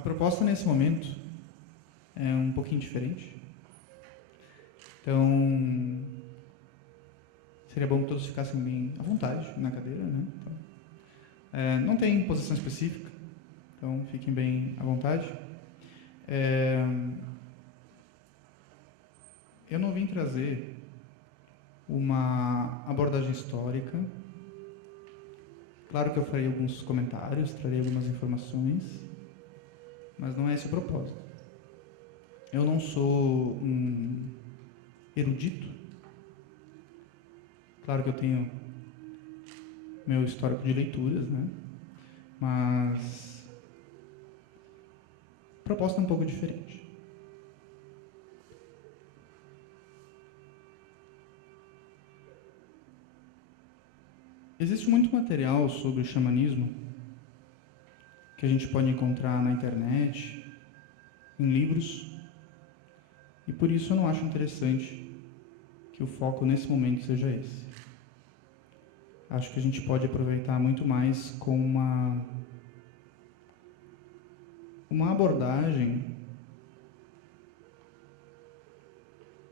A proposta nesse momento é um pouquinho diferente. Então, seria bom que todos ficassem bem à vontade na cadeira, né? Então, não tem posição específica, então fiquem bem à vontade. Eu não vim trazer uma abordagem histórica. Claro que eu farei alguns comentários, trarei algumas informações, mas não é esse o propósito. Eu não sou um erudito. Claro que eu tenho meu histórico de leituras, né? Mas a proposta é um pouco diferente. Existe muito material sobre o xamanismo que a gente pode encontrar na internet, em livros, e por isso eu não acho interessante que o foco nesse momento seja esse. Acho que a gente pode aproveitar muito mais com uma abordagem,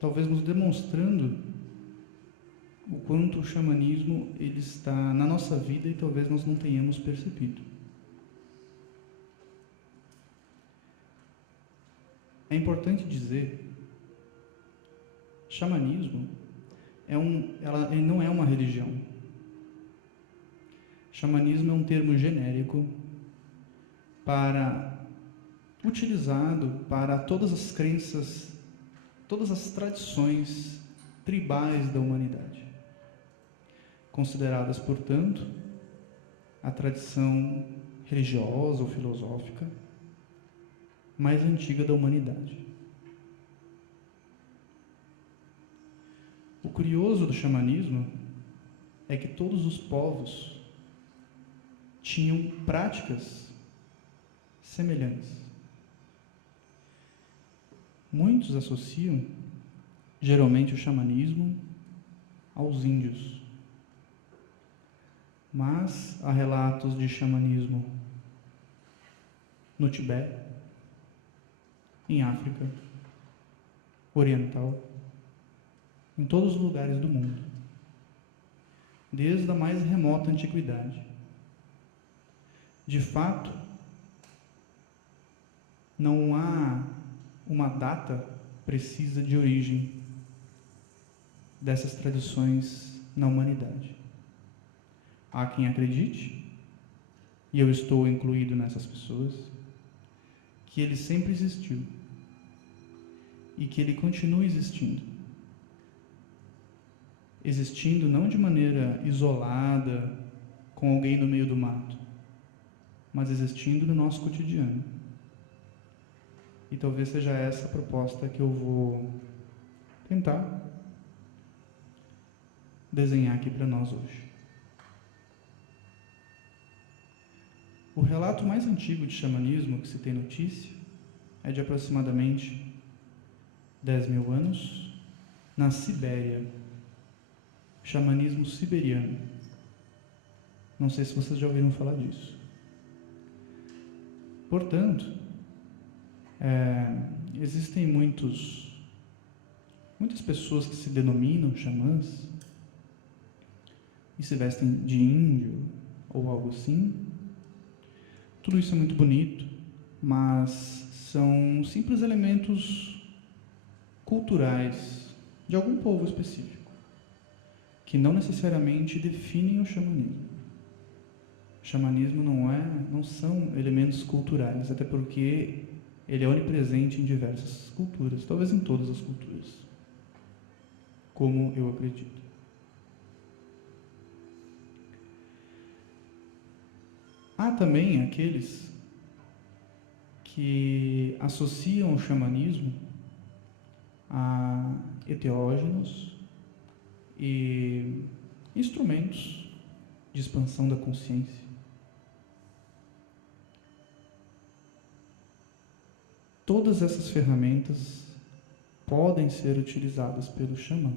talvez nos demonstrando o quanto o xamanismo ele está na nossa vida e talvez nós não tenhamos percebido. É importante dizer, xamanismo ele não é uma religião. Xamanismo é um termo genérico utilizado para todas as crenças, todas as tradições tribais da humanidade, consideradas, portanto, a tradição religiosa ou filosófica mais antiga da humanidade. O curioso do xamanismo é que todos os povos tinham práticas semelhantes. Muitos associam, geralmente, o xamanismo aos índios. Mas há relatos de xamanismo no Tibete, em África Oriental, em todos os lugares do mundo, desde a mais remota antiguidade. De fato, não há uma data precisa de origem dessas tradições na humanidade. Há quem acredite, e eu estou incluído nessas pessoas, que ele sempre existiu e que ele continua existindo. Existindo não de maneira isolada, com alguém no meio do mato, mas existindo no nosso cotidiano. E talvez seja essa a proposta que eu vou tentar desenhar aqui para nós hoje. O relato mais antigo de xamanismo que se tem notícia é de aproximadamente 10.000 anos, na Sibéria. Xamanismo siberiano. Não sei se vocês já ouviram falar disso. Portanto, existem muitas pessoas que se denominam xamãs e se vestem de índio ou algo assim. Tudo isso é muito bonito, mas são simples elementos culturais de algum povo específico, que não necessariamente definem o xamanismo. O xamanismo não são elementos culturais, até porque ele é onipresente em diversas culturas, talvez em todas as culturas, como eu acredito. Há também aqueles que associam o xamanismo a enteógenos e instrumentos de expansão da consciência. Todas essas ferramentas podem ser utilizadas pelo xamã,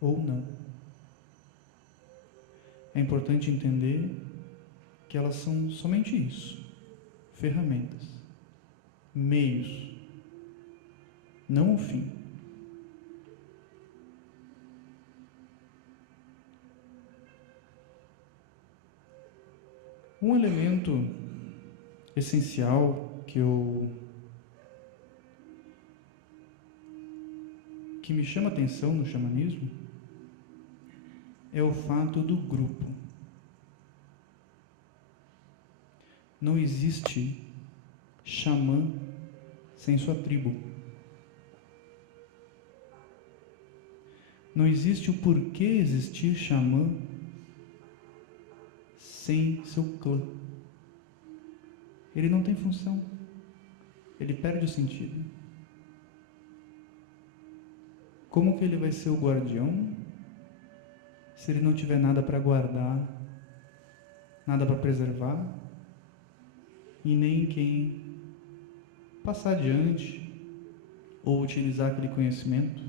ou não. É importante entender que elas são somente isso, ferramentas, meios, não o fim. Um elemento essencial que me chama atenção no xamanismo é o fato do grupo. Não existe xamã sem sua tribo. Não existe o porquê existir xamã sem seu clã. Ele não tem função. Ele perde o sentido. Como que ele vai ser o guardião se ele não tiver nada para guardar, nada para preservar e nem quem passar adiante ou utilizar aquele conhecimento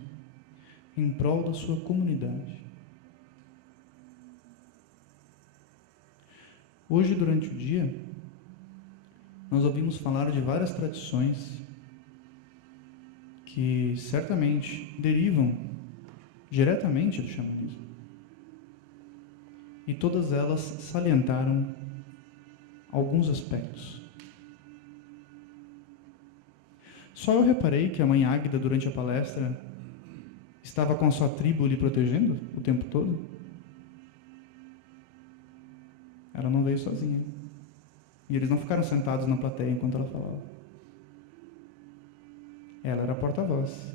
em prol da sua comunidade? Hoje, durante o dia, nós ouvimos falar de várias tradições que certamente derivam diretamente do xamanismo. E todas elas salientaram alguns aspectos. Só eu reparei que a mãe Águida, durante a palestra, estava com a sua tribo lhe protegendo o tempo todo. Ela não veio sozinha. E eles não ficaram sentados na plateia enquanto ela falava. Ela era a porta-voz.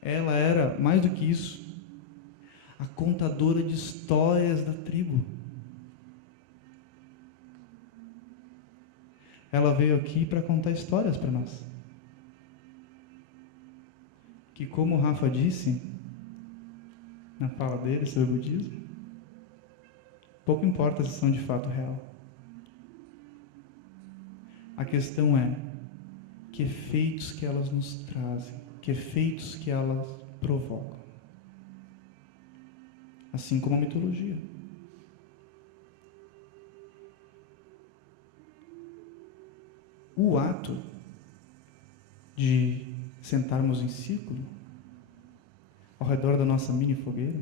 Ela era, mais do que isso, a contadora de histórias da tribo. Ela veio aqui para contar histórias para nós. Que, como o Rafa disse na fala dele sobre o budismo, pouco importa se são de fato real. A questão é que efeitos que elas nos trazem, que efeitos que elas provocam. Assim como a mitologia. O ato de sentarmos em círculo ao redor da nossa mini fogueira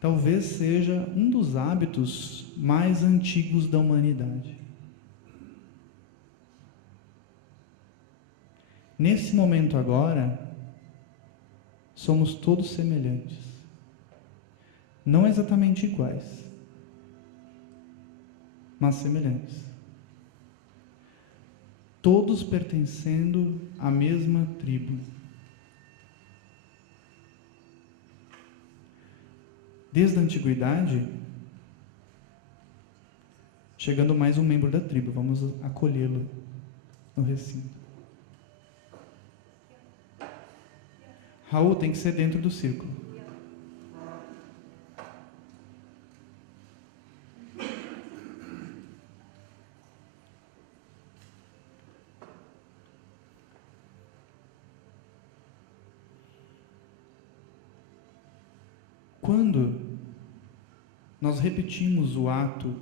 talvez seja um dos hábitos mais antigos da humanidade. Nesse momento agora, somos todos semelhantes. Não exatamente iguais, mas semelhantes. Todos pertencendo à mesma tribo. Desde a antiguidade, chegando mais um membro da tribo, vamos acolhê-lo no recinto. Raul, tem que ser dentro do círculo. Quando nós repetimos o ato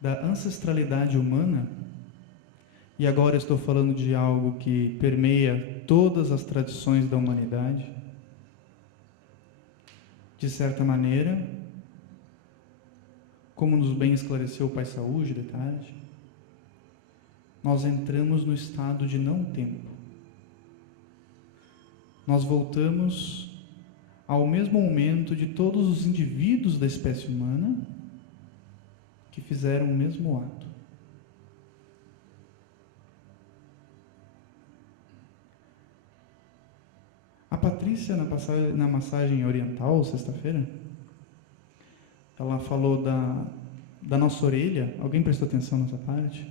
da ancestralidade humana, e agora estou falando de algo que permeia todas as tradições da humanidade, de certa maneira, como nos bem esclareceu o Pai Saúde de tarde, nós entramos no estado de não tempo. Nós voltamos ao mesmo momento de todos os indivíduos da espécie humana que fizeram o mesmo ato. A Patrícia, na massagem oriental, sexta-feira, ela falou da nossa orelha. Alguém prestou atenção nessa parte?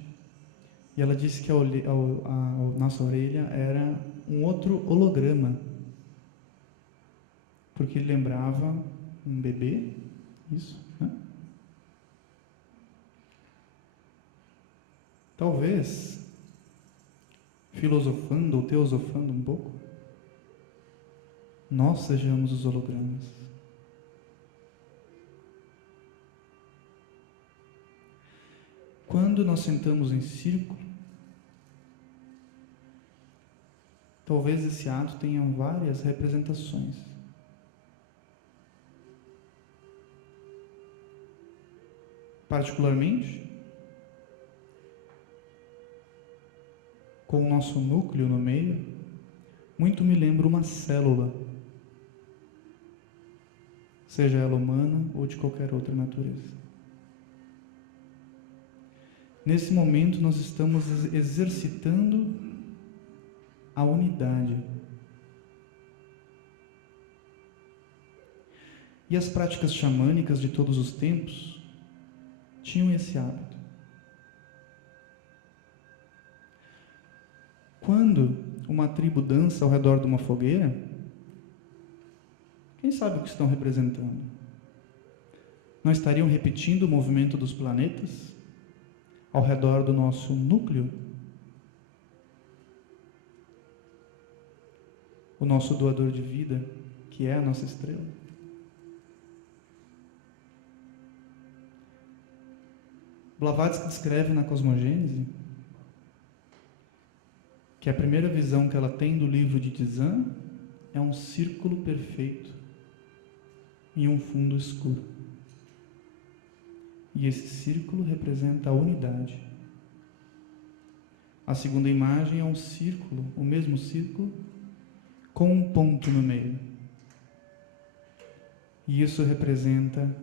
E ela disse que a nossa orelha era um outro holograma, porque ele lembrava um bebê, isso, né? Talvez, filosofando ou teosofando um pouco, nós sejamos os hologramas. Quando nós sentamos em círculo, talvez esse ato tenha várias representações. Particularmente, com o nosso núcleo no meio, muito me lembra uma célula, seja ela humana ou de qualquer outra natureza. Nesse momento, nós estamos exercitando a unidade. E as práticas xamânicas de todos os tempos tinham esse hábito. Quando uma tribo dança ao redor de uma fogueira, quem sabe o que estão representando? Não estariam repetindo o movimento dos planetas ao redor do nosso núcleo? O nosso doador de vida, que é a nossa estrela. Blavatsky descreve na Cosmogênese que a primeira visão que ela tem do livro de Tizan é um círculo perfeito em um fundo escuro. E esse círculo representa a unidade. A segunda imagem é um círculo, o mesmo círculo, com um ponto no meio. E isso representa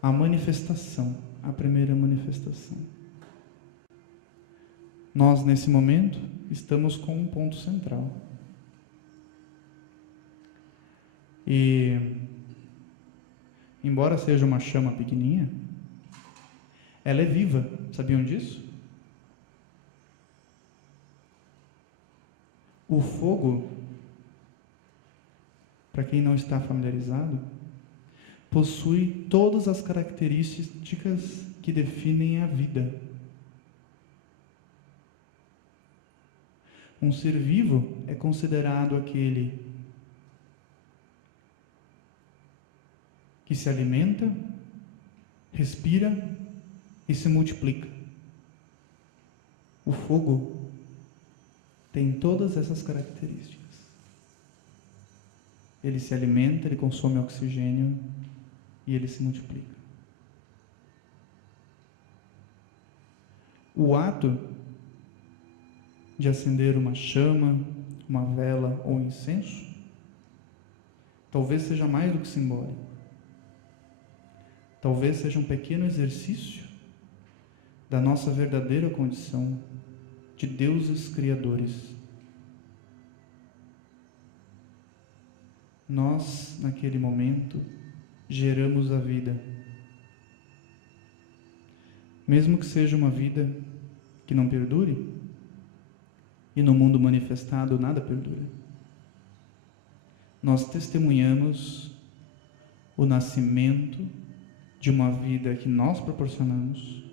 a manifestação, a primeira manifestação. Nós, nesse momento, estamos com um ponto central. E, embora seja uma chama pequenininha, ela é viva. Sabiam disso? O fogo, para quem não está familiarizado, possui todas as características que definem a vida. Um ser vivo é considerado aquele que se alimenta, respira e se multiplica. O fogo tem todas essas características. Ele se alimenta, ele consome oxigênio e ele se multiplica. O ato de acender uma chama, uma vela ou um incenso, talvez seja mais do que simbólico. Talvez seja um pequeno exercício da nossa verdadeira condição de deuses criadores. Nós, naquele momento, geramos a vida. Mesmo que seja uma vida que não perdure, e no mundo manifestado nada perdura, nós testemunhamos o nascimento de uma vida que nós proporcionamos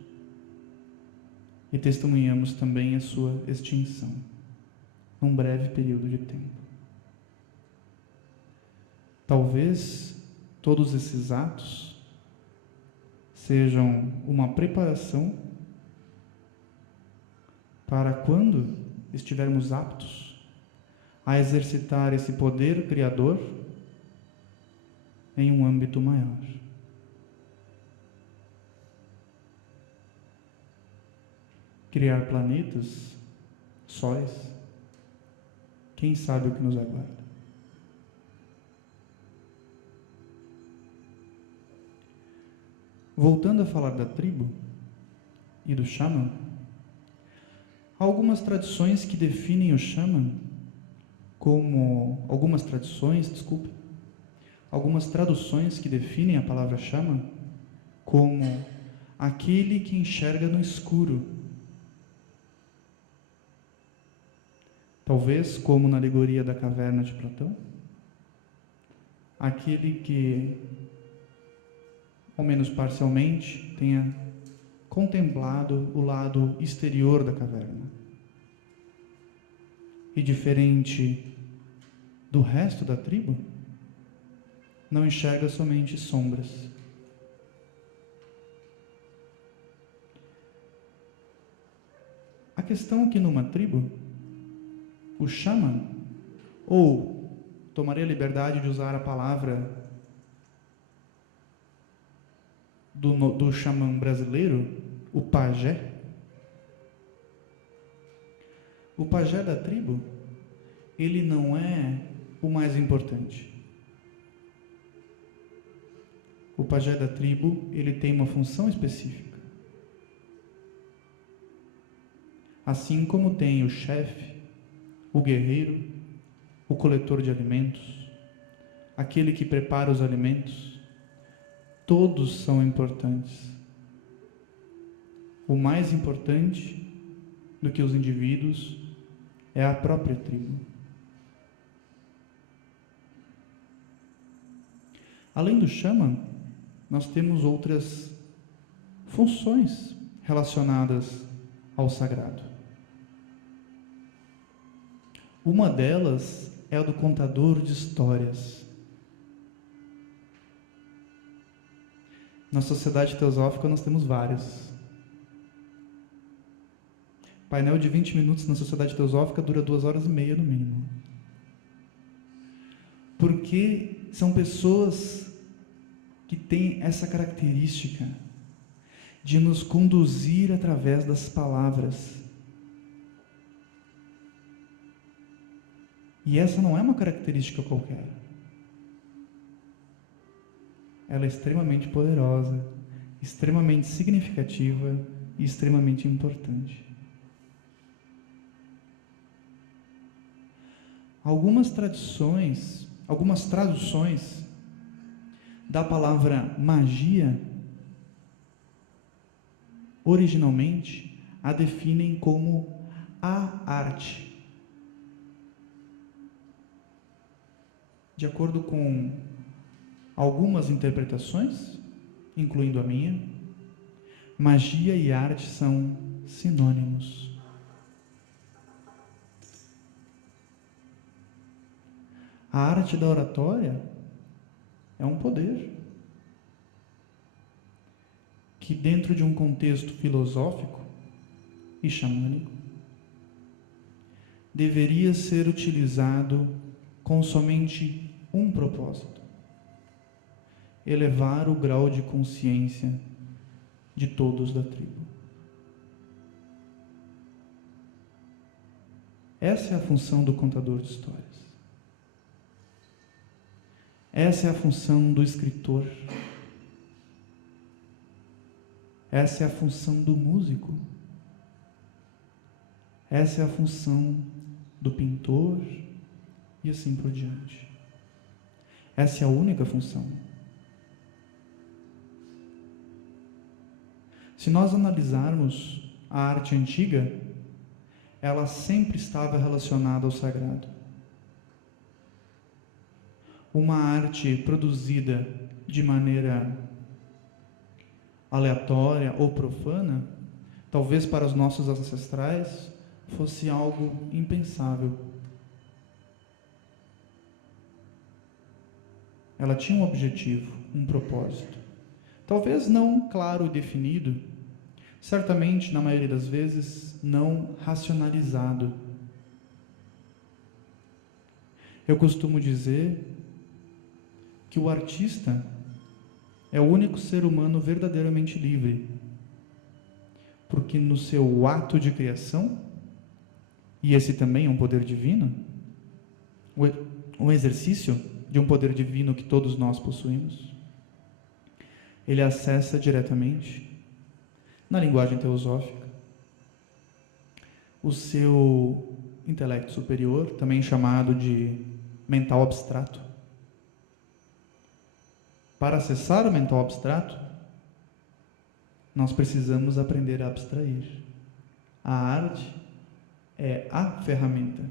e testemunhamos também a sua extinção, num breve período de tempo. Talvez todos esses atos sejam uma preparação para quando estivermos aptos a exercitar esse poder criador em um âmbito maior. Criar planetas, sóis, quem sabe o que nos aguarda. Voltando a falar da tribo e do xamã, há algumas tradições que definem o xamã como... Algumas traduções que definem a palavra xamã como aquele que enxerga no escuro. Talvez como na alegoria da caverna de Platão, aquele que, ao menos parcialmente, tenha contemplado o lado exterior da caverna. E diferente do resto da tribo, não enxerga somente sombras. questão é que numa tribo, o xamã, ou tomarei a liberdade de usar a palavra do xamã brasileiro, o pajé. O pajé da tribo, ele não é o mais importante. O pajé da tribo, ele tem uma função específica. Assim como tem o chefe, o guerreiro, o coletor de alimentos, aquele que prepara os alimentos, todos são importantes. O mais importante do que os indivíduos é a própria tribo. Além do xamã, nós temos outras funções relacionadas ao sagrado. Uma delas é a do contador de histórias. Na sociedade teosófica nós temos vários. Painel de 20 minutos na sociedade teosófica dura 2h30 no mínimo. Porque são pessoas que têm essa característica de nos conduzir através das palavras. E essa não é uma característica qualquer. Ela é extremamente poderosa, extremamente significativa e extremamente importante. Algumas traduções da palavra magia, originalmente, a definem como a arte. De acordo com algumas interpretações, incluindo a minha, magia e arte são sinônimos. A arte da oratória é um poder que, dentro de um contexto filosófico e xamânico, deveria ser utilizado com somente um propósito: elevar o grau de consciência de todos da tribo. Essa é a função do contador de histórias. Essa é a função do escritor. Essa é a função do músico. Essa é a função do pintor e assim por diante. Essa é a única função. Se nós analisarmos a arte antiga, ela sempre estava relacionada ao sagrado. Uma arte produzida de maneira aleatória ou profana, talvez para os nossos ancestrais, fosse algo impensável. Ela tinha um objetivo, um propósito. Talvez não claro e definido, certamente, na maioria das vezes, não racionalizado. Eu costumo dizer que o artista é o único ser humano verdadeiramente livre, porque no seu ato de criação, e esse também é um poder divino, o exercício de um poder divino que todos nós possuímos, ele acessa diretamente, na linguagem teosófica, o seu intelecto superior, também chamado de mental abstrato. Para acessar o mental abstrato, nós precisamos aprender a abstrair. A arte é a ferramenta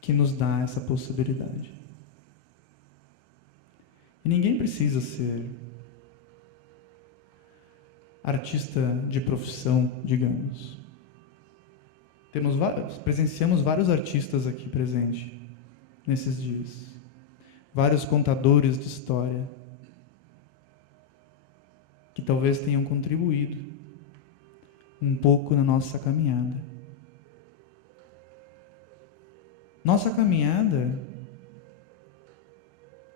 que nos dá essa possibilidade. E ninguém precisa ser artista de profissão, digamos. Presenciamos vários artistas aqui presentes nesses dias. Vários contadores de história que talvez tenham contribuído um pouco na nossa caminhada. Nossa caminhada,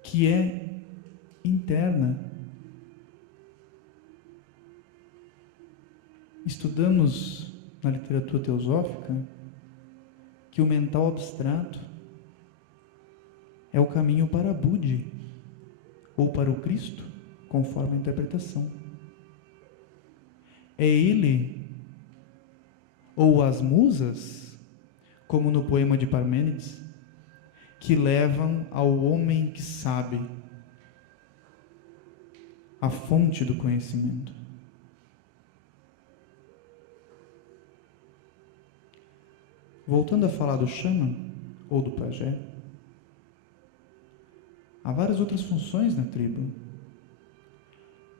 que é interna. Estudamos na literatura teosófica que o mental abstrato é o caminho para Budi, ou para o Cristo, conforme a interpretação. É ele, ou as musas, como no poema de Parmênides, que levam ao homem que sabe a fonte do conhecimento. Voltando a falar do Xamã, ou do pajé, há várias outras funções na tribo,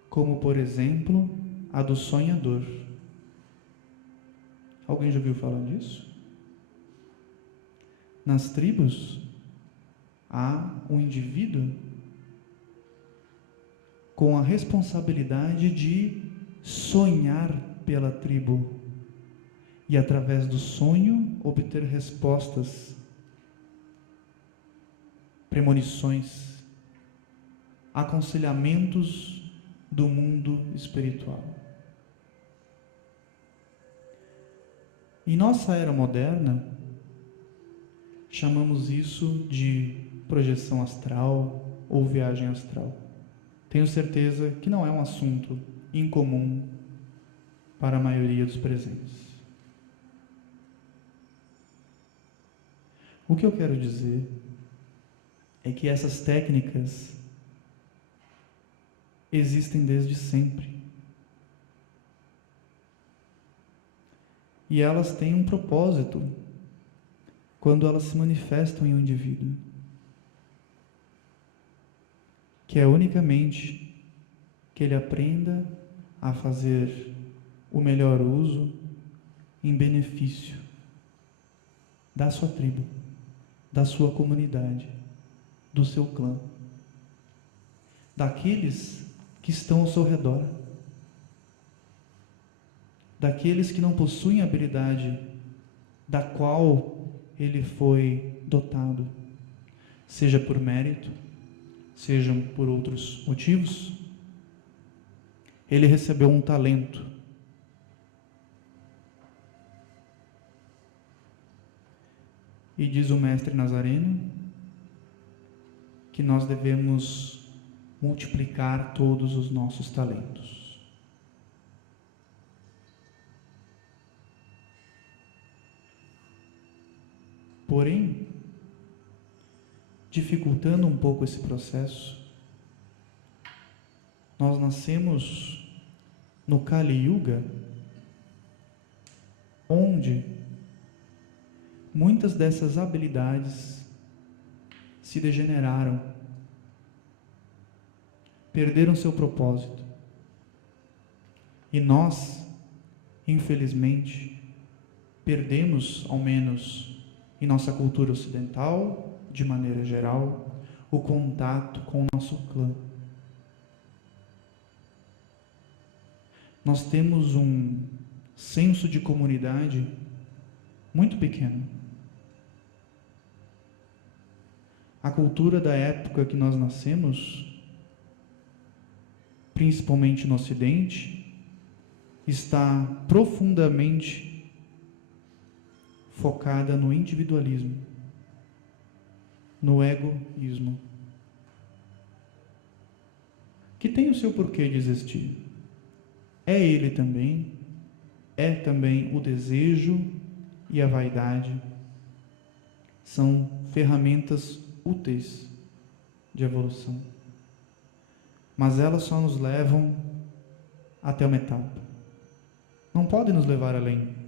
como, por exemplo, a do sonhador. Alguém já ouviu falar disso? Nas tribos, há um indivíduo com a responsabilidade de sonhar pela tribo e, através do sonho, obter respostas, premonições, aconselhamentos do mundo espiritual. Em nossa era moderna, chamamos isso de projeção astral ou viagem astral. Tenho certeza que não é um assunto incomum para a maioria dos presentes. O que eu quero dizer é que essas técnicas existem desde sempre. E elas têm um propósito quando elas se manifestam em um indivíduo, que é unicamente que ele aprenda a fazer o melhor uso em benefício da sua tribo, da sua comunidade, do seu clã, daqueles que estão ao seu redor, daqueles que não possuem a habilidade da qual ele foi dotado, seja por mérito, sejam por outros motivos. Ele recebeu um talento. E diz o mestre Nazareno que nós devemos multiplicar todos os nossos talentos. Porém, dificultando um pouco esse processo, nós nascemos no Kali Yuga, onde muitas dessas habilidades se degeneraram, perderam seu propósito. E nós, infelizmente, perdemos, ao menos em nossa cultura ocidental, de maneira geral, o contato com o nosso clã. Nós temos um senso de comunidade muito pequeno. A cultura da época que nós nascemos, principalmente no Ocidente, está profundamente focada no individualismo, no egoísmo, que tem o seu porquê de existir. É também o desejo e a vaidade. São ferramentas úteis de evolução, mas elas só nos levam até uma etapa, não podem nos levar além.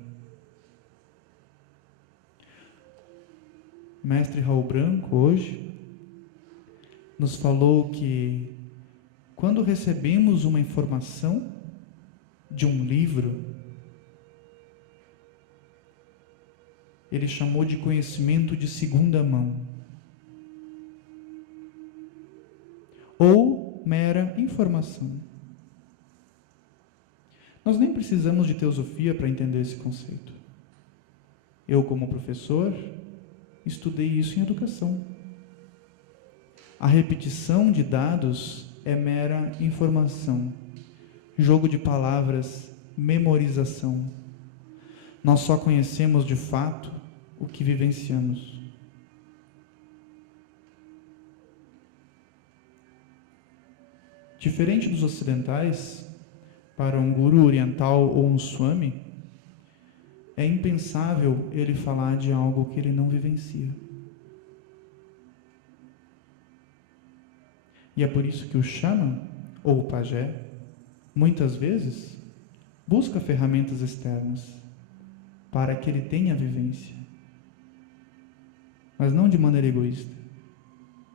Mestre Raul Branco, hoje, nos falou que quando recebemos uma informação de um livro, ele chamou de conhecimento de segunda mão, ou mera informação. Nós nem precisamos de teosofia para entender esse conceito. Eu, como professor, estudei isso em educação. A repetição de dados é mera informação, jogo de palavras, memorização. Nós só conhecemos de fato o que vivenciamos. Diferente dos ocidentais, para um guru oriental ou um swami, é impensável ele falar de algo que ele não vivencia. E é por isso que o shaman, ou o pajé, muitas vezes, busca ferramentas externas para que ele tenha vivência. Mas não de maneira egoísta,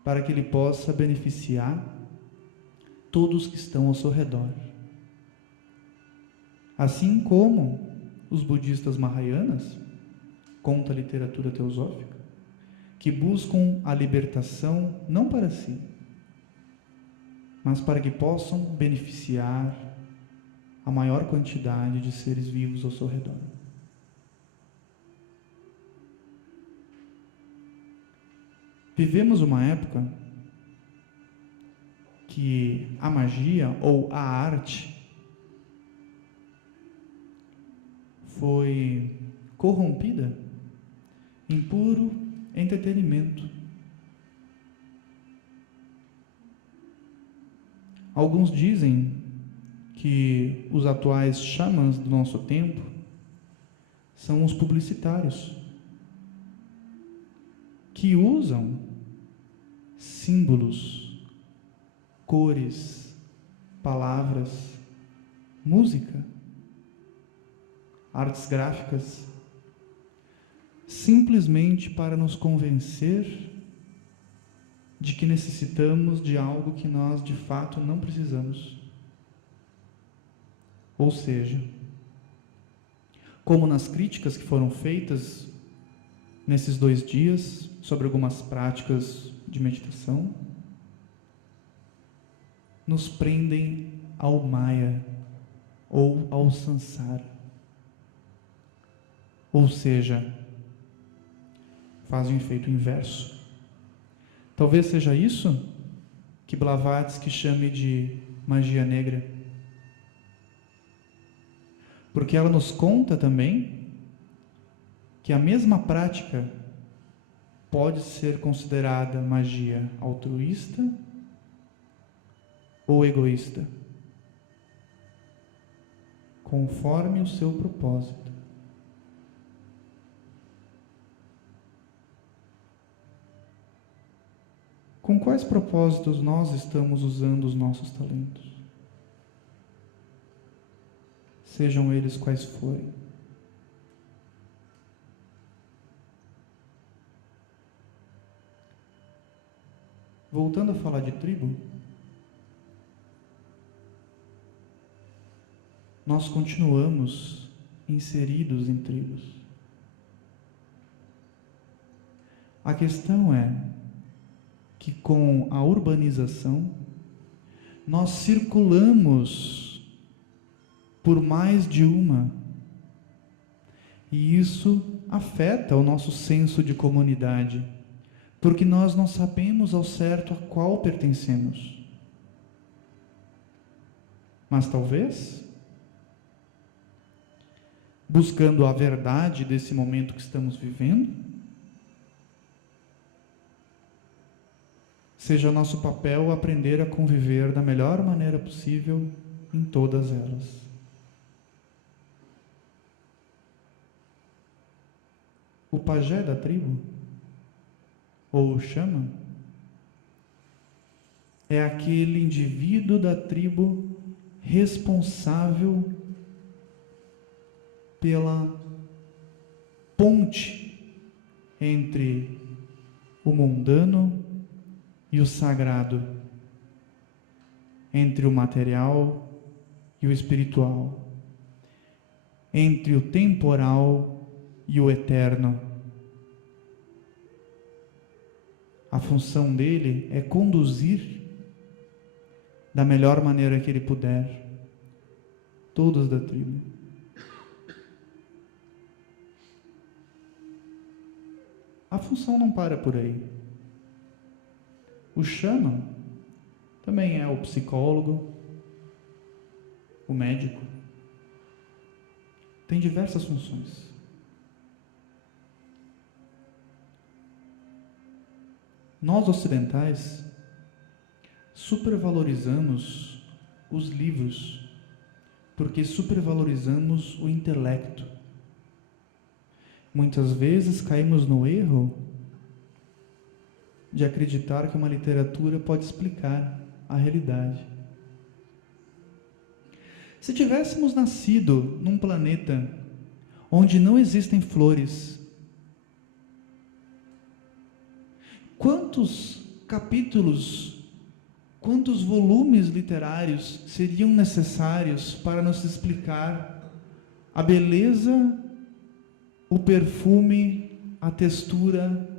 para que ele possa beneficiar todos que estão ao seu redor. Assim como os budistas Mahayanas, conta a literatura teosófica, que buscam a libertação não para si, mas para que possam beneficiar a maior quantidade de seres vivos ao seu redor. Vivemos uma época que a magia ou a arte foi corrompida em puro entretenimento. Alguns dizem que os atuais xamãs do nosso tempo são os publicitários, que usam símbolos, cores, palavras, música, artes gráficas, simplesmente para nos convencer de que necessitamos de algo que nós de fato não precisamos. Ou seja, como nas críticas que foram feitas nesses 2 dias sobre algumas práticas de meditação, nos prendem ao Maya ou ao Sansara. Ou seja, faz o efeito inverso. Talvez seja isso que Blavatsky chame de magia negra. Porque ela nos conta também que a mesma prática pode ser considerada magia altruísta ou egoísta, conforme o seu propósito. Com quais propósitos nós estamos usando os nossos talentos? Sejam eles quais forem. Voltando a falar de tribo, nós continuamos inseridos em tribos. A questão é que com a urbanização, nós circulamos por mais de uma, e isso afeta o nosso senso de comunidade, porque nós não sabemos ao certo a qual pertencemos. Mas talvez, buscando a verdade desse momento que estamos vivendo, seja nosso papel aprender a conviver da melhor maneira possível em todas elas. O pajé da tribo, ou o xamã, é aquele indivíduo da tribo responsável pela ponte entre o mundano e o sagrado, entre o material e o espiritual, entre o temporal e o eterno. A função dele é conduzir da melhor maneira que ele puder todos da tribo. A função não para por aí. O Shaman também é o psicólogo, o médico. Tem diversas funções. Nós ocidentais supervalorizamos os livros porque supervalorizamos o intelecto. Muitas vezes caímos no erro de acreditar que uma literatura pode explicar a realidade. Se tivéssemos nascido num planeta onde não existem flores, quantos capítulos, quantos volumes literários seriam necessários para nos explicar a beleza, o perfume, a textura,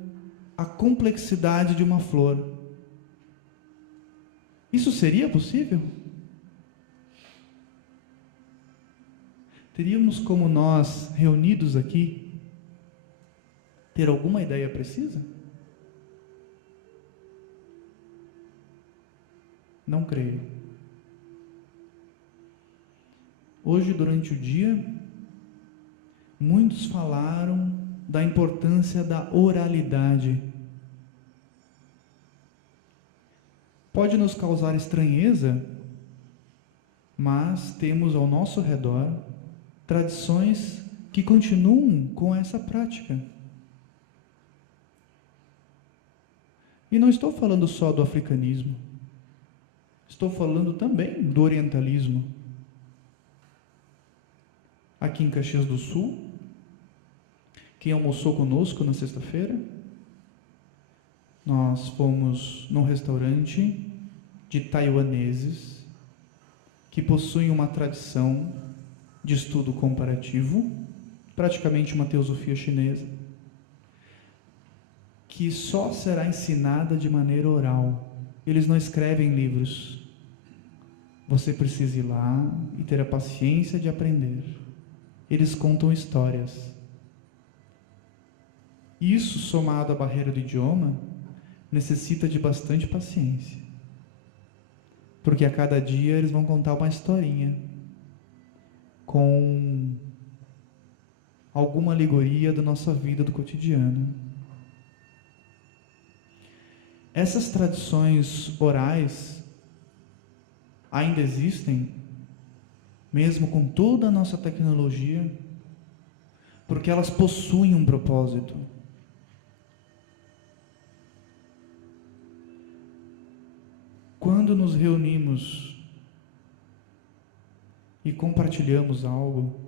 a complexidade de uma flor? Isso seria possível? Teríamos como nós, reunidos aqui, ter alguma ideia precisa? Não creio. Hoje, durante o dia, muitos falaram da importância da oralidade. Pode nos causar estranheza, mas temos ao nosso redor tradições que continuam com essa prática. E não estou falando só do africanismo. Estou falando também do orientalismo. Aqui em Caxias do Sul, quem almoçou conosco na sexta-feira, nós fomos num restaurante de taiwaneses que possuem uma tradição de estudo comparativo, praticamente uma teosofia chinesa, que só será ensinada de maneira oral. Eles não escrevem livros. Você precisa ir lá e ter a paciência de aprender. Eles contam histórias. Isso, somado à barreira do idioma, necessita de bastante paciência. Porque a cada dia eles vão contar uma historinha com alguma alegoria da nossa vida do cotidiano. Essas tradições orais ainda existem, mesmo com toda a nossa tecnologia, porque elas possuem um propósito. Quando nos reunimos e compartilhamos algo,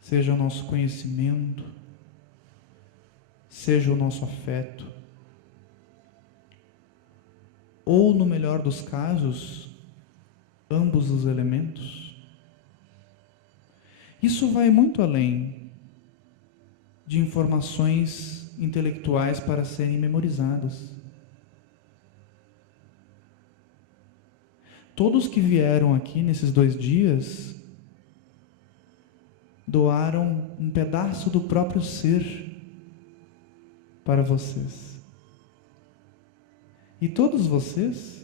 seja o nosso conhecimento, seja o nosso afeto, ou, no melhor dos casos, ambos os elementos, isso vai muito além de informações intelectuais para serem memorizadas. Todos que vieram aqui nesses 2 dias doaram um pedaço do próprio ser para vocês. E todos vocês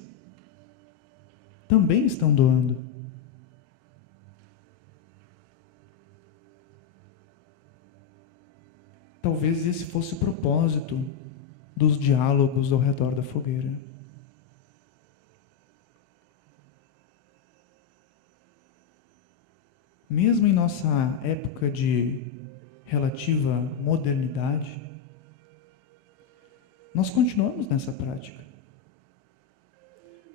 também estão doando. Talvez esse fosse o propósito dos diálogos ao redor da fogueira. Mesmo em nossa época de relativa modernidade, nós continuamos nessa prática.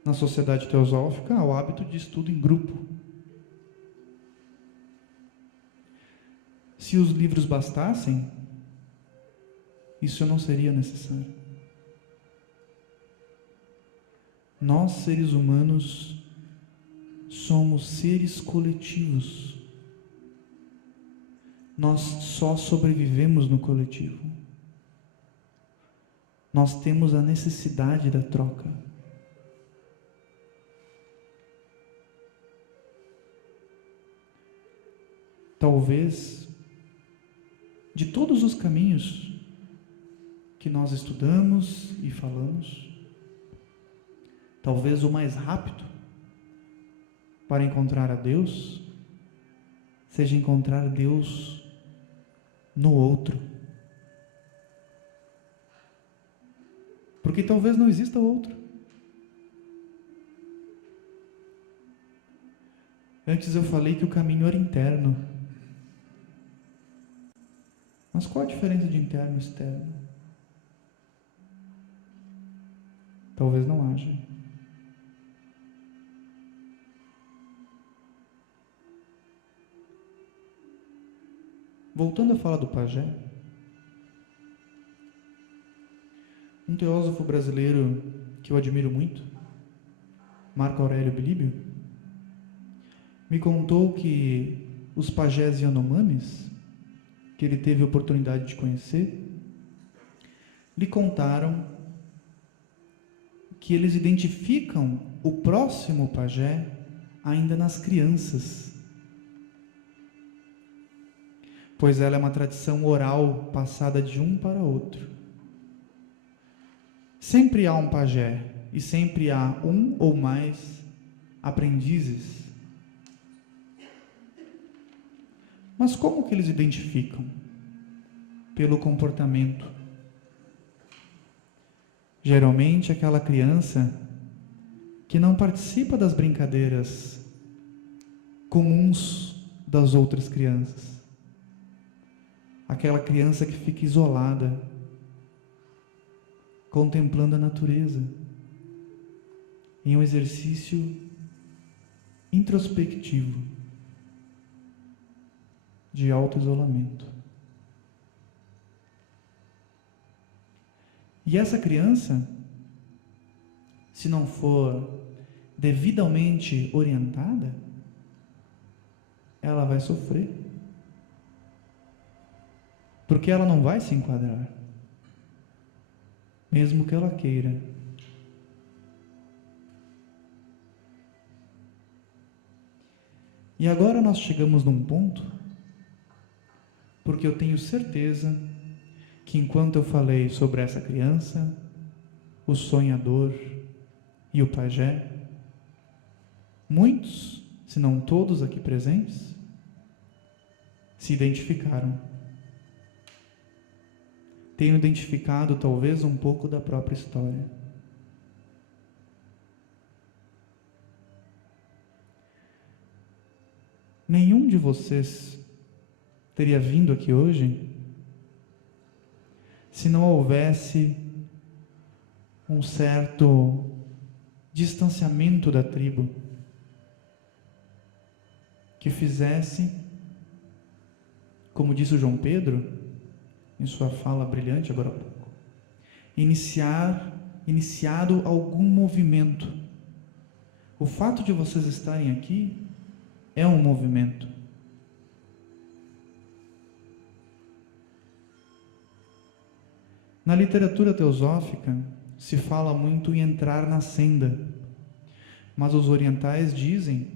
Na sociedade teosófica, há o hábito de estudo em grupo. Se os livros bastassem, isso não seria necessário. Nós, seres humanos, somos seres coletivos. Nós só sobrevivemos no coletivo. Nós temos a necessidade da troca. talvez, de todos os caminhos que nós estudamos e falamos, talvez o mais rápido para encontrar a Deus seja encontrar Deus no outro. Porque talvez não exista outro. Antes eu falei que o caminho era interno. Mas qual a diferença de interno e externo? Talvez não haja. Voltando a falar do pajé, um teósofo brasileiro que eu admiro muito, Marco Aurélio Bilíbio, me contou que os pajés Yanomamis, que ele teve a oportunidade de conhecer, lhe contaram que eles identificam o próximo pajé ainda nas crianças, pois ela é uma tradição oral passada de um para outro. Sempre há um pajé e sempre há um ou mais aprendizes. Mas como que eles identificam? Pelo comportamento. Geralmente aquela criança que não participa das brincadeiras comuns das outras crianças. Aquela criança que fica isolada, contemplando a natureza, em um exercício introspectivo, de auto-isolamento. E essa criança, se não for devidamente orientada, ela vai sofrer. Porque ela não vai se enquadrar, mesmo que ela queira. E agora nós chegamos num ponto, porque eu tenho certeza que enquanto eu falei sobre essa criança, o sonhador e o pajé, muitos, se não todos aqui presentes, se identificaram. Tenho identificado talvez um pouco da própria história. Nenhum de vocês teria vindo aqui hoje se não houvesse um certo distanciamento da tribo que fizesse, como disse o João Pedro em sua fala brilhante agora há pouco, iniciado algum movimento. O fato de vocês estarem aqui é um movimento. Na literatura teosófica se fala muito em entrar na senda, mas os orientais dizem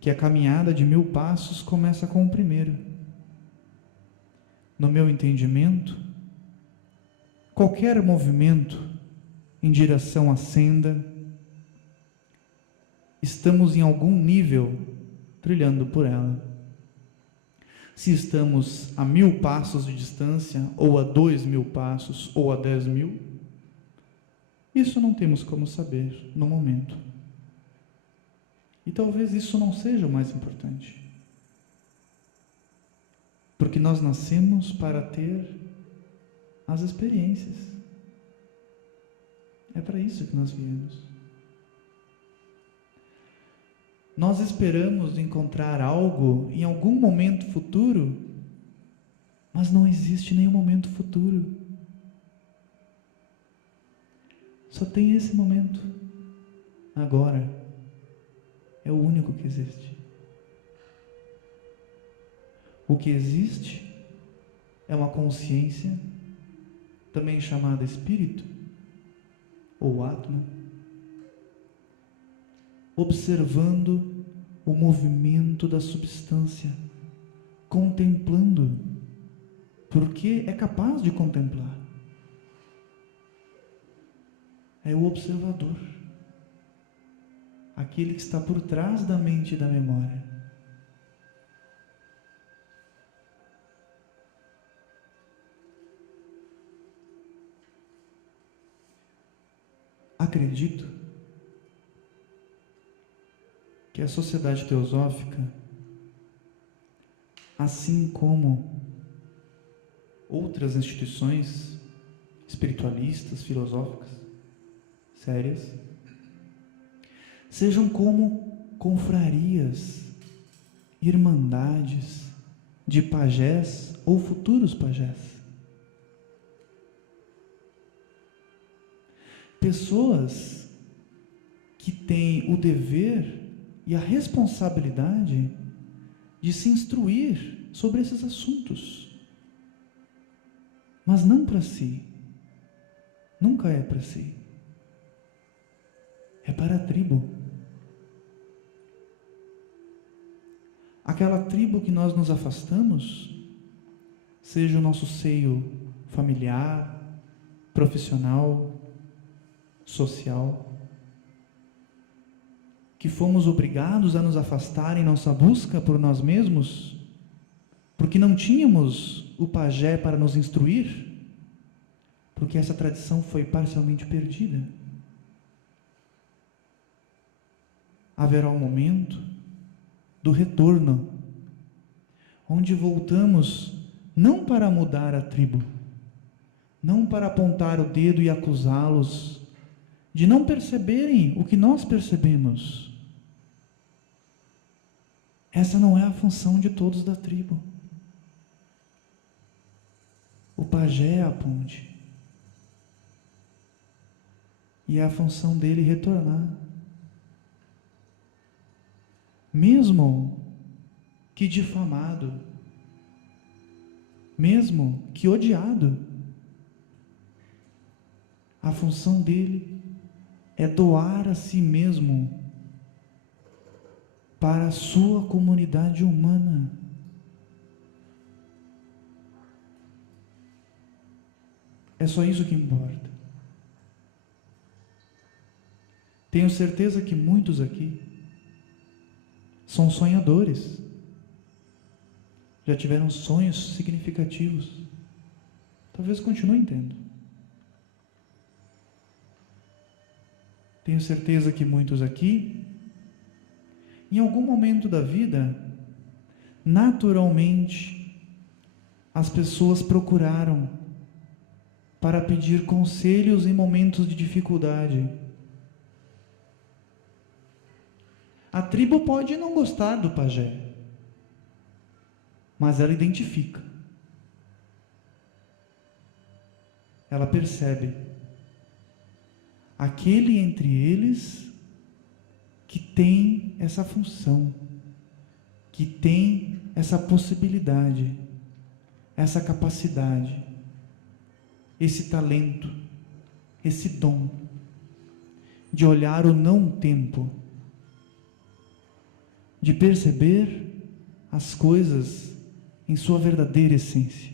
que a caminhada de 1000 passos começa com o primeiro. No meu entendimento, qualquer movimento em direção à senda, estamos em algum nível trilhando por ela. Se estamos a 1000 passos de distância, ou a 2000 passos, ou a 10.000, isso não temos como saber no momento. E talvez isso não seja o mais importante. Porque nós nascemos para ter as experiências. É para isso que nós viemos. Nós esperamos encontrar algo em algum momento futuro, mas não existe nenhum momento futuro. Só tem esse momento. Agora. É o único que existe. O que existe é uma consciência, também chamada espírito, ou Atma, observando o movimento da substância contemplando, porque é capaz de contemplar. É o observador, aquele que está por trás da mente e da memória. Acredito que a sociedade teosófica, assim como outras instituições espiritualistas, filosóficas, sérias, sejam como confrarias, irmandades de pajés ou futuros pajés. Pessoas que têm o dever e a responsabilidade de se instruir sobre esses assuntos, mas não para si, nunca é para si, é para a tribo. Aquela tribo que nós nos afastamos, seja o nosso seio familiar, profissional, social, que fomos obrigados a nos afastar em nossa busca por nós mesmos, porque não tínhamos o pajé para nos instruir, porque essa tradição foi parcialmente perdida. Haverá um momento do retorno, onde voltamos não para mudar a tribo, não para apontar o dedo e acusá-los de não perceberem o que nós percebemos. Essa não é a função de todos da tribo. O pajé é a ponte. E é a função dele retornar. Mesmo que difamado, mesmo que odiado, a função dele é doar a si mesmo para a sua comunidade humana. É só isso que importa. Tenho certeza que muitos aqui são sonhadores. Já tiveram sonhos significativos. Talvez continuem tendo. Tenho certeza que muitos aqui, em algum momento da vida, naturalmente, as pessoas procuraram para pedir conselhos em momentos de dificuldade. A tribo pode não gostar do pajé, mas ela identifica. Ela percebe aquele entre eles que tem essa função, que tem essa possibilidade, essa capacidade, esse talento, esse dom de olhar o não tempo, de perceber as coisas em sua verdadeira essência.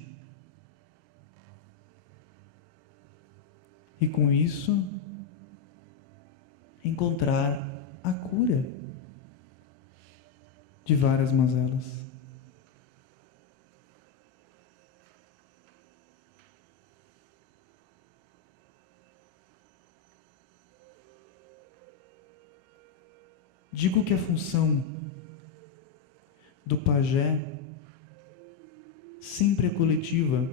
E com isso, encontrar a cura de várias mazelas. Digo que a função do pajé sempre é coletiva,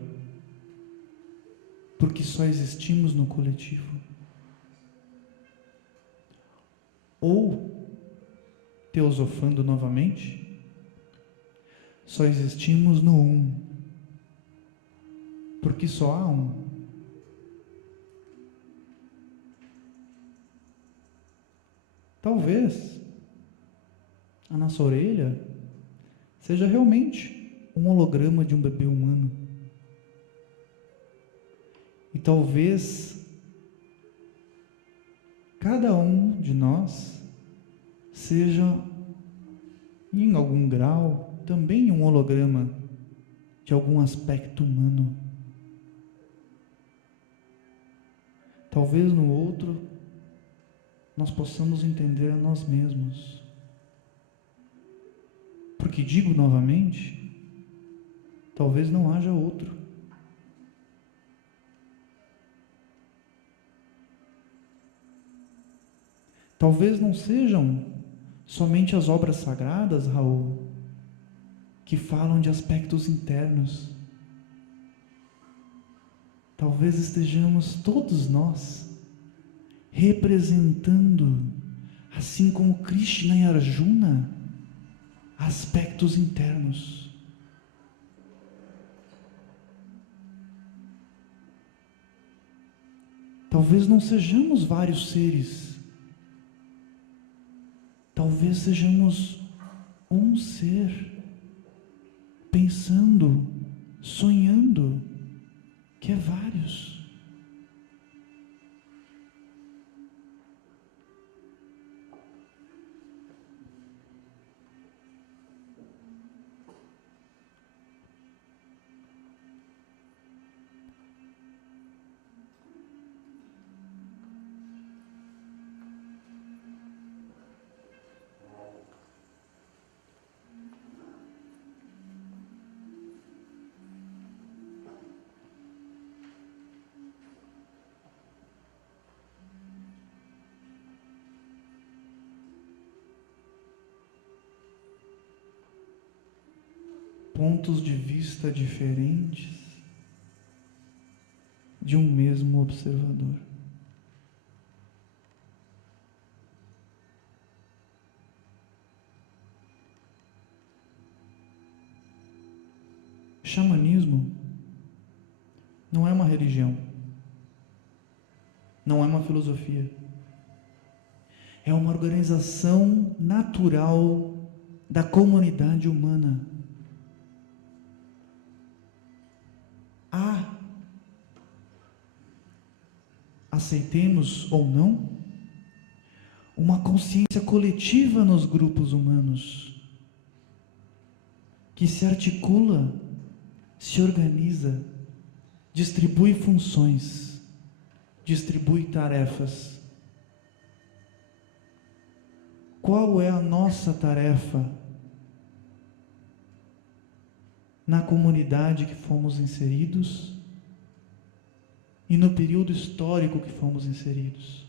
porque só existimos no coletivo. Ou, teosofando novamente, só existimos no um, porque só há um. Talvez a nossa orelha seja realmente um holograma de um bebê humano. E talvez cada um de nós seja, em algum grau, também um holograma de algum aspecto humano. Talvez no outro nós possamos entender a nós mesmos. Porque digo novamente, talvez não haja outro. Talvez não sejam somente as obras sagradas, Raul, que falam de aspectos internos. Talvez estejamos todos nós representando, assim como Krishna e Arjuna, aspectos internos. Talvez não sejamos vários seres. Talvez sejamos um ser, pensando, sonhando, que é vários. Pontos de vista diferentes de um mesmo observador. Xamanismo não é uma religião, não é uma filosofia, é uma organização natural da comunidade humana. Aceitemos ou não, uma consciência coletiva nos grupos humanos, que se articula, se organiza, distribui funções, distribui tarefas. Qual é a nossa tarefa na comunidade que fomos inseridos e no período histórico que fomos inseridos?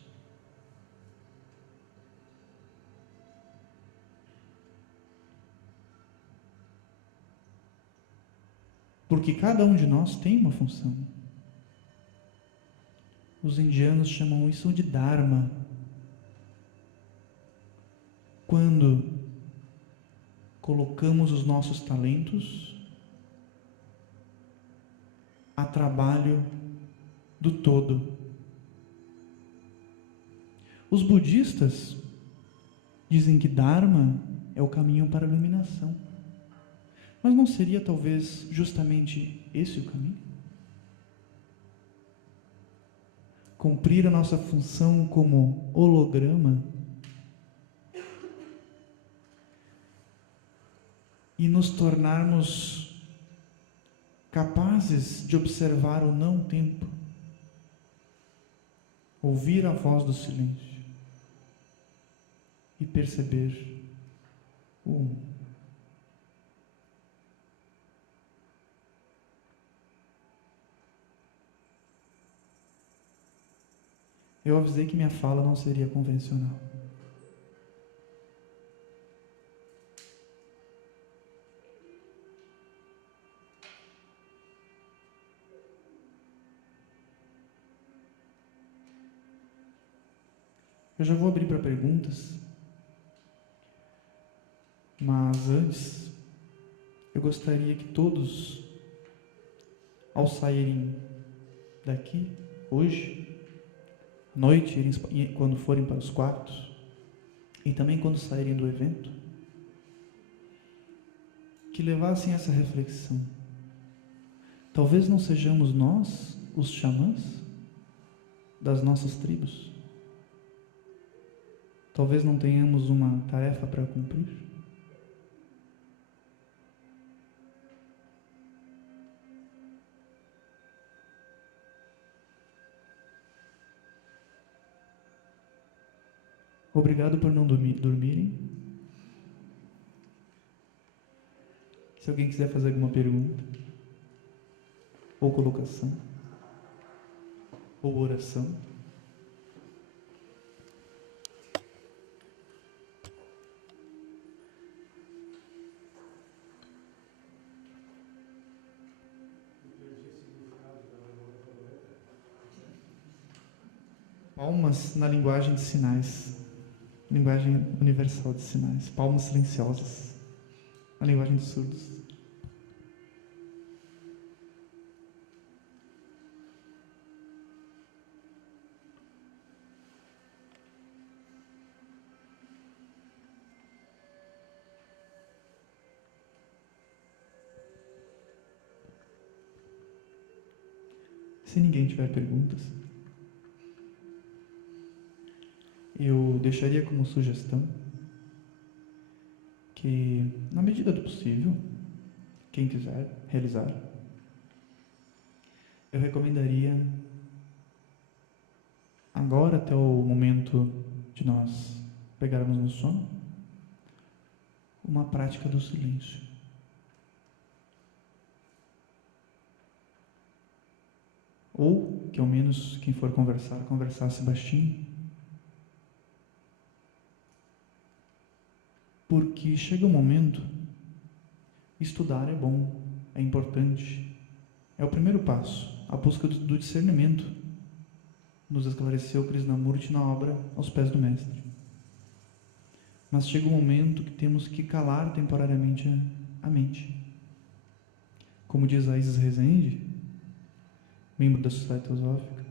Porque cada um de nós tem uma função. Os indianos chamam isso de Dharma. Quando colocamos os nossos talentos a trabalho do todo. Os budistas dizem que Dharma é o caminho para a iluminação. Mas não seria talvez justamente esse o caminho? Cumprir a nossa função como holograma e nos tornarmos capazes de observar o não tempo, ouvir a voz do silêncio e perceber o um. Eu avisei que minha fala não seria convencional. Eu já vou abrir para perguntas, mas antes, eu gostaria que todos, ao saírem daqui, hoje, à noite, quando forem para os quartos, e também quando saírem do evento, que levassem essa reflexão. Talvez não sejamos nós os xamãs das nossas tribos. Talvez não tenhamos uma tarefa para cumprir. Obrigado por não dormirem. Se alguém quiser fazer alguma pergunta, ou colocação, ou oração. Palmas na linguagem de sinais, linguagem universal de sinais, palmas silenciosas, a linguagem dos surdos. Se ninguém tiver perguntas, eu deixaria como sugestão que, na medida do possível, quem quiser realizar, eu recomendaria, agora até o momento de nós pegarmos no sono, uma prática do silêncio. Ou que ao menos quem for conversasse baixinho. Porque chega um momento, estudar é bom, é importante, é o primeiro passo, a busca do discernimento, nos esclareceu Krishnamurti na obra Aos Pés do Mestre. Mas chega um momento que temos que calar temporariamente a mente. Como diz a Isis Rezende, membro da Sociedade Teosófica,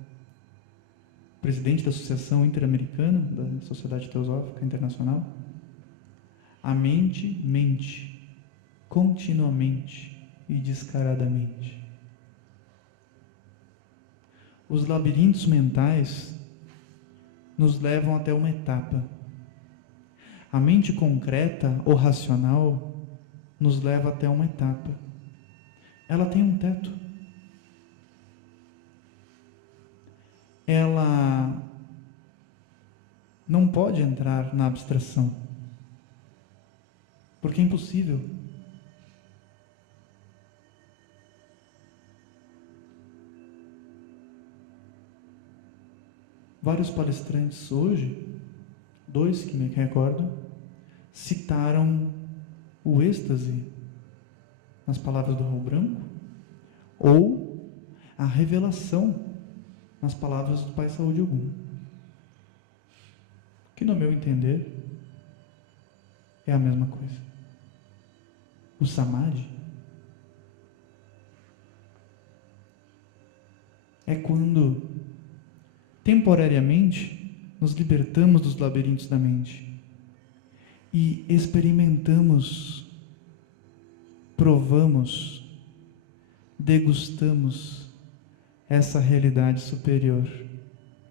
presidente da Associação Interamericana da Sociedade Teosófica Internacional, a mente mente continuamente e descaradamente. Os labirintos mentais nos levam até uma etapa. A mente concreta ou racional nos leva até uma etapa. Ela tem um teto. Ela não pode entrar na abstração, porque é impossível. Vários palestrantes hoje, 2 que me recordo, citaram o êxtase nas palavras do Raul Branco, ou a revelação nas palavras do Pai Saúde Ogum, que no meu entender é a mesma coisa. O Samadhi é quando temporariamente nos libertamos dos labirintos da mente e experimentamos, provamos, degustamos essa realidade superior,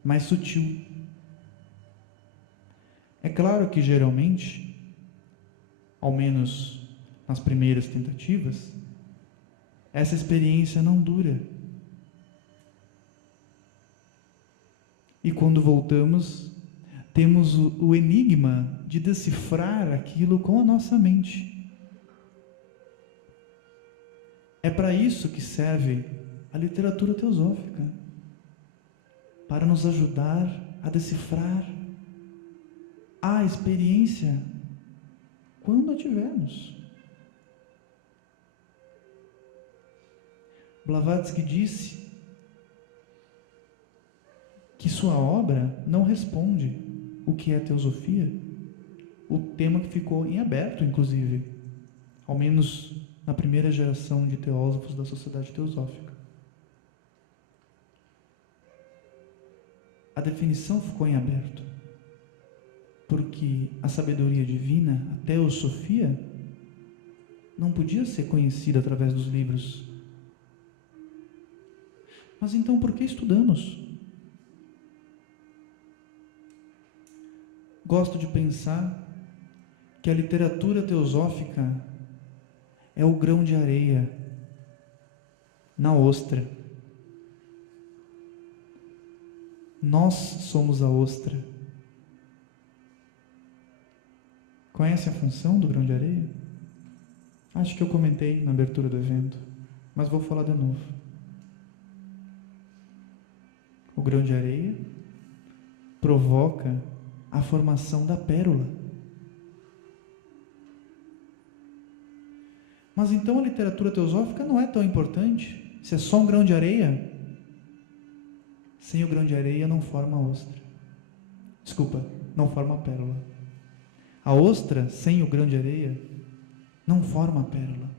mais sutil. É claro que geralmente, ao menos nas primeiras tentativas, essa experiência não dura. E quando voltamos, temos o enigma de decifrar aquilo com a nossa mente. É para isso que serve a literatura teosófica, para nos ajudar a decifrar a experiência quando a tivermos. Blavatsky disse que sua obra não responde o que é teosofia, o tema que ficou em aberto, inclusive, ao menos na primeira geração de teósofos da Sociedade Teosófica. A definição ficou em aberto, porque a sabedoria divina, a teosofia, não podia ser conhecida através dos livros. Mas então por que estudamos? Gosto de pensar que a literatura teosófica é o grão de areia na ostra. Nós somos a ostra. Conhece a função do grão de areia? Acho que eu comentei na abertura do evento, mas vou falar de novo. O grão de areia provoca a formação da pérola. Mas então a literatura teosófica não é tão importante. Se é só um grão de areia, sem o grão de areia não forma a ostra. Desculpa, não forma a pérola. A ostra, sem o grão de areia, não forma a pérola.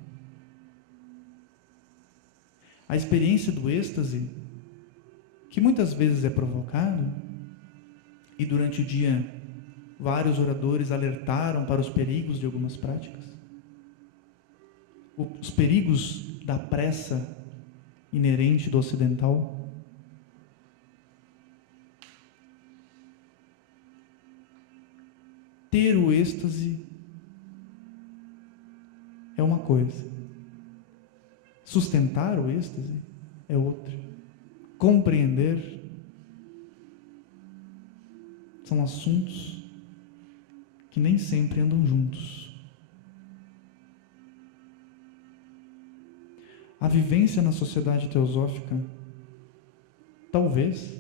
A experiência do êxtase, que muitas vezes é provocado, e durante o dia vários oradores alertaram para os perigos de algumas práticas, os perigos da pressa inerente do ocidental. Ter o êxtase é uma coisa, sustentar o êxtase é outra, compreender são assuntos que nem sempre andam juntos. A vivência na sociedade teosófica, talvez,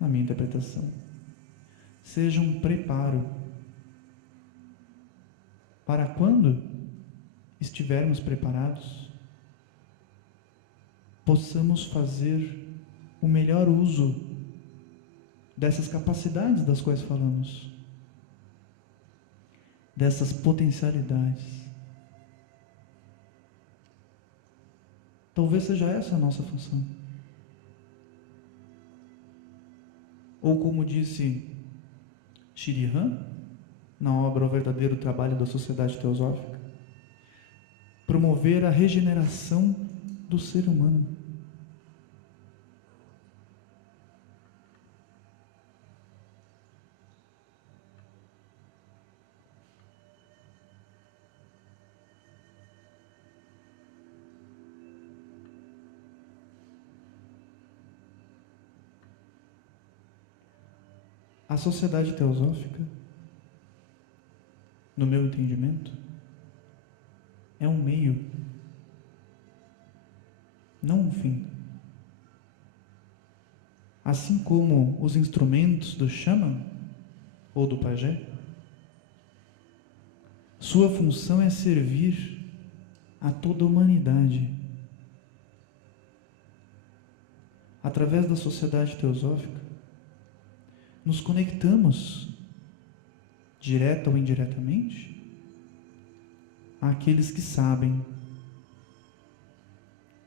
na minha interpretação, seja um preparo para quando estivermos preparados, possamos fazer o melhor uso dessas capacidades das quais falamos, dessas potencialidades. Talvez seja essa a nossa função. Ou como disse Shri Ram, na obra O Verdadeiro Trabalho da Sociedade Teosófica, promover a regeneração do ser humano. A sociedade teosófica, no meu entendimento, é um meio, não um fim. Assim como os instrumentos do Shaman ou do pajé, sua função é servir a toda a humanidade. Através da sociedade teosófica, nos conectamos, direta ou indiretamente, àqueles que sabem,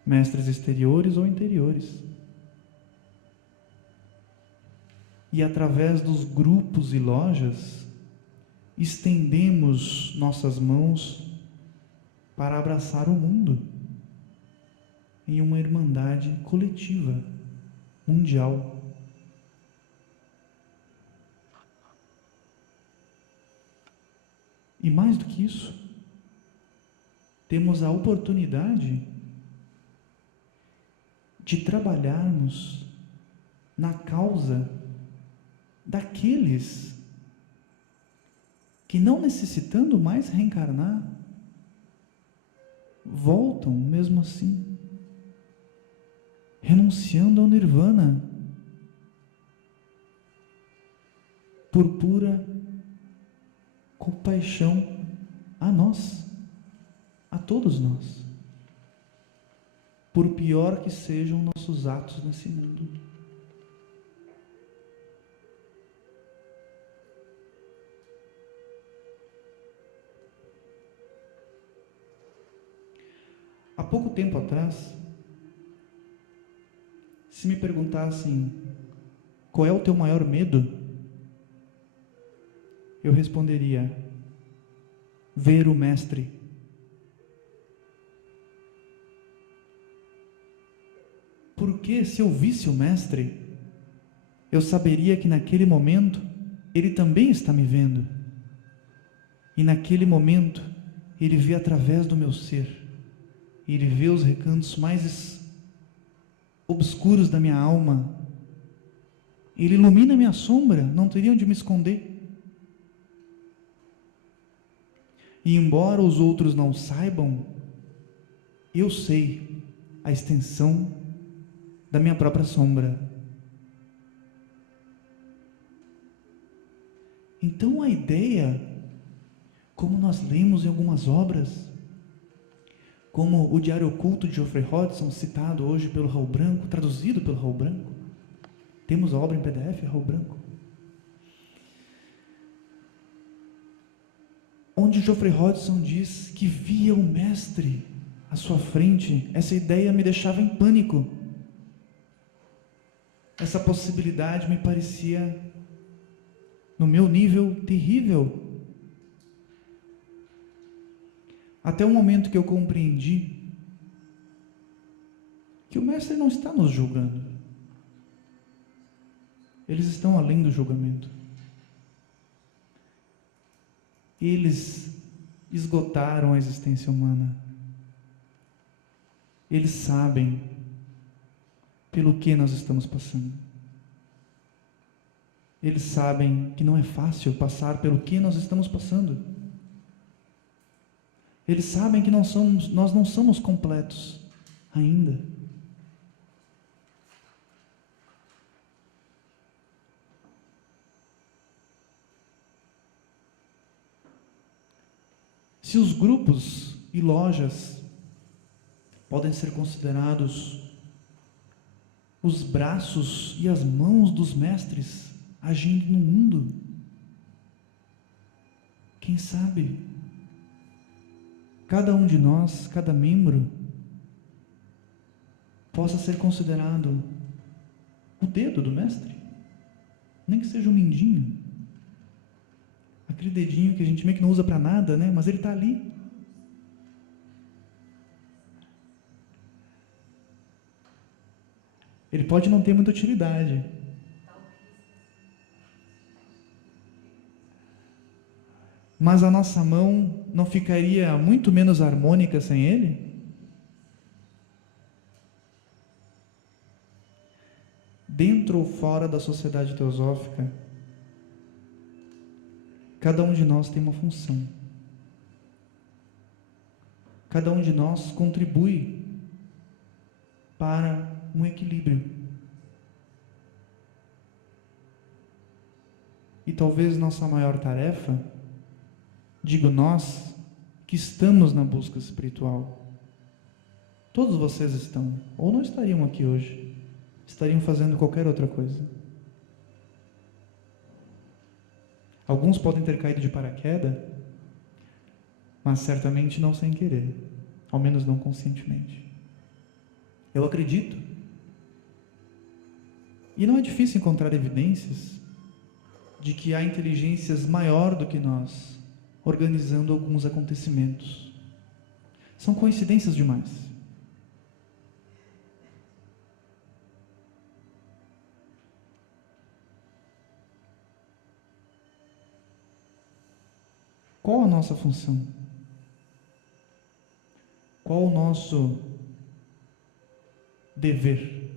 mestres exteriores ou interiores. E através dos grupos e lojas, estendemos nossas mãos para abraçar o mundo em uma irmandade coletiva, mundial. E mais do que isso, temos a oportunidade de trabalharmos na causa daqueles que, não necessitando mais reencarnar, voltam mesmo assim, renunciando ao nirvana, por pura compaixão a nós, a todos nós, por pior que sejam nossos atos nesse mundo. Há pouco tempo atrás, se me perguntassem qual é o teu maior medo, eu responderia: ver o Mestre. Porque se eu visse o Mestre, eu saberia que naquele momento Ele também está me vendo. E naquele momento Ele vê através do meu ser. Ele vê os recantos mais obscuros da minha alma. Ele ilumina minha sombra, não teria onde me esconder. E embora os outros não saibam, eu sei a extensão da minha própria sombra. Então a ideia, como nós lemos em algumas obras, como o Diário Oculto de Geoffrey Hodgson, citado hoje pelo Raul Branco, traduzido pelo Raul Branco, temos a obra em PDF, Raul Branco, onde Geoffrey Hodgson diz que via o mestre à sua frente. Essa ideia me deixava em pânico. Essa possibilidade me parecia, no meu nível, terrível. Até o momento que eu compreendi que o mestre não está nos julgando. Eles estão além do julgamento. Eles esgotaram a existência humana. Eles sabem pelo que nós estamos passando. Eles sabem que não é fácil passar pelo que nós estamos passando. Eles sabem que nós não somos completos ainda. Se os grupos e lojas podem ser considerados os braços e as mãos dos mestres agindo no mundo, quem sabe cada um de nós, cada membro, possa ser considerado o dedo do mestre, nem que seja um mindinho, aquele dedinho que a gente meio que não usa para nada, né? Mas ele está ali. Ele pode não ter muita utilidade, mas a nossa mão não ficaria muito menos harmônica sem ele? Dentro ou fora da sociedade teosófica, cada um de nós tem uma função. Cada um de nós contribui para um equilíbrio. E talvez nossa maior tarefa, digo nós, que estamos na busca espiritual. Todos vocês estão, ou não estariam aqui hoje, estariam fazendo qualquer outra coisa. Alguns podem ter caído de paraquedas, mas certamente não sem querer, ao menos não conscientemente. Eu acredito, e não é difícil encontrar evidências de que há inteligências maior do que nós organizando alguns acontecimentos. São coincidências demais. Qual a nossa função? Qual o nosso dever?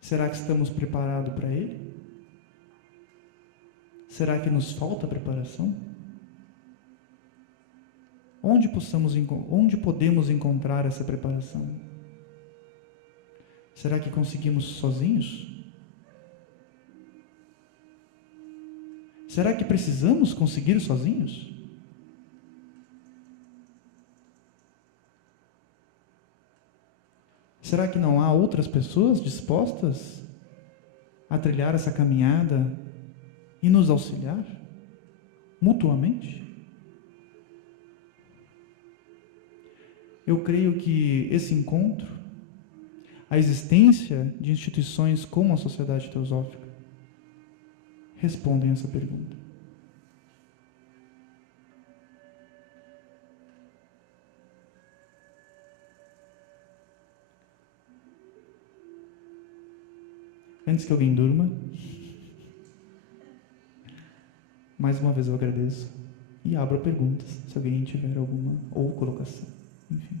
Será que estamos preparados para ele? Será que nos falta preparação? Onde podemos encontrar essa preparação? Será que conseguimos sozinhos? Será que precisamos conseguir sozinhos? Será que não há outras pessoas dispostas a trilhar essa caminhada e nos auxiliar mutuamente? Eu creio que esse encontro, a existência de instituições como a Sociedade Teosófica, respondem essa pergunta. Antes que alguém durma, mais uma vez eu agradeço e abro perguntas, se alguém tiver alguma, ou colocação, enfim.